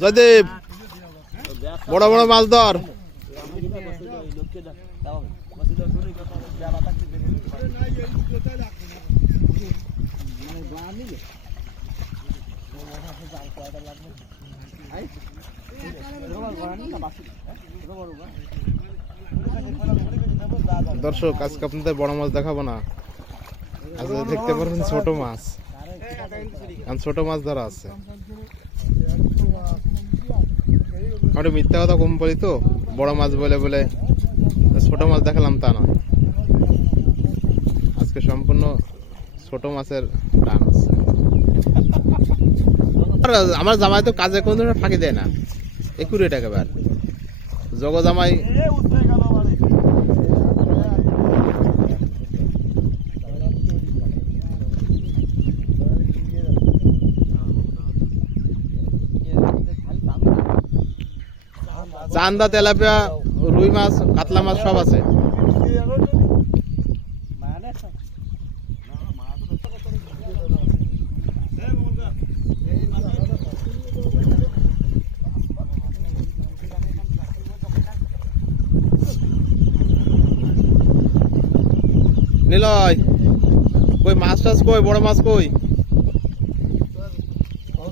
জয়দেব বড় বড় মাছ ধর। দর্শক আজকে আপনাদের বড় মাছ দেখাবো না, আজকে দেখতে পারবেন ছোট মাছ, কারণ ছোট মাছ ধরা আছে। আমরা মিথ্যা কথা কম বলি তো, বড় মাছ বলে বলে ছোট মাছ দেখালাম তা নয়, আজকে সম্পূর্ণ ছোট মাছের টান আছে। আমার জামাই তো কাজে কোনো ধরনের ফাঁকি দেয় না, একুরেট একেবারে জগ জামাই। চান্দা, তেলাপিয়া, রুই মাছ, কাতলা মাছ সব আছে। নিলয় কই মাছ টাছ কই, বড় মাছ কই?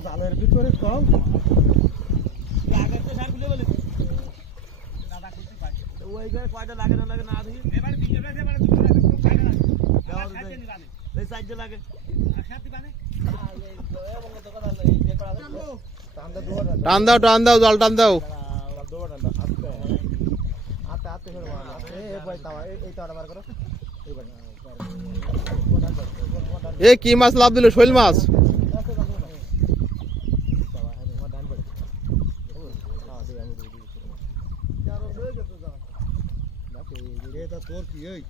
জালের ভিতরে কম টান দাও, টান দাও, জল টান দাও। এ কি মাছ লাভ দিল? শৈল মাছ। তোর কি এই